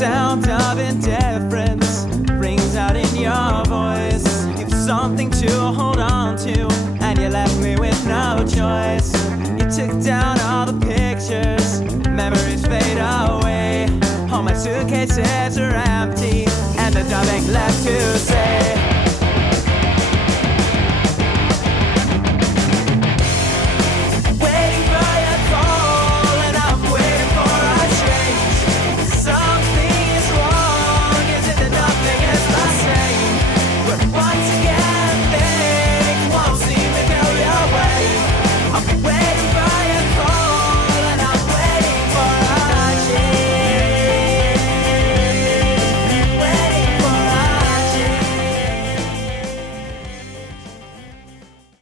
Sound of indifference rings out in your voice. You've something to hold on to, and you left me with no choice. You took down all the pictures, memories fade away. All my suitcases are empty, and there's nothing left to say. Once again